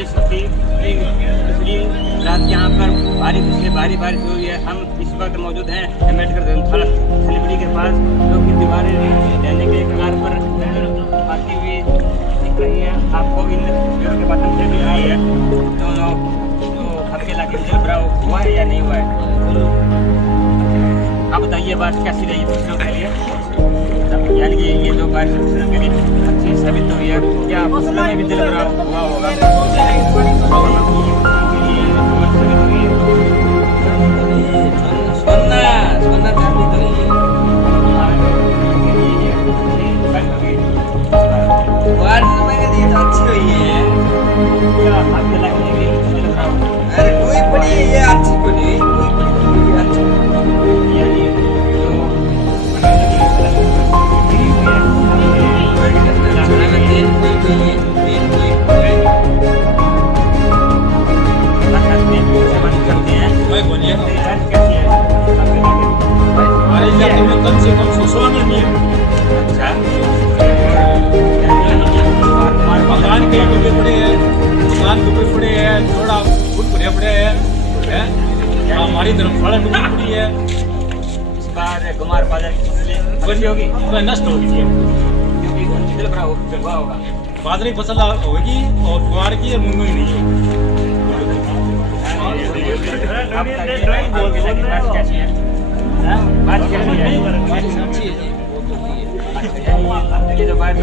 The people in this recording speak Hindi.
बारिश थी, पिछली रात यहाँ पर भारी बारिश हुई है। हम इस वक्त मौजूद हैं अम्बेडकर धर्मशाला खलीबड़ी के पास, जो कि दीवारें रहने के कगार पर आती हुई दिख रही है। आपको इन पेड़ों के माध्यम से दिख रही है तो आपके इलाके में जल भराव हुआ है या नहीं हुआ है? आप बताइए, बात कैसी रही फसलों के लिए? यानी कि ये जो बारिश फसलों के लिए अच्छी साबित हुई है, क्या फसलों में भी जल भराव हुआ होगा? अच्छी हुई है। क्या आपके इलाके में भी जल भराव? अरे कोई बड़ी ये अच्छी बनी, कोई बड़ी अच्छी यानी जो करते हैं, भाई बोलिए, कैसी है आपके इलाके में? हमारे इलाके में कम से कम 100 आदमी है। अच्छा, मकान के टुकड़े पड़े हैं, मकान टुकड़े पड़े हैं, थोड़ा फुट भरे पड़े हैं। हमारी धर्मशाला टुकड़ी पड़ी है। इस बार कुमार बाजार की फसलें अच्छी होगी वह नष्ट होगी, क्योंकि जल भराव हुआ होगा। बाजरे की फसल होगी और ज्वार की और मूंग की नहीं होगी। आप बताइए, बात कैसी है? बात कैसी है? अच्छी है जी, बहुत अच्छी है। ये जो बात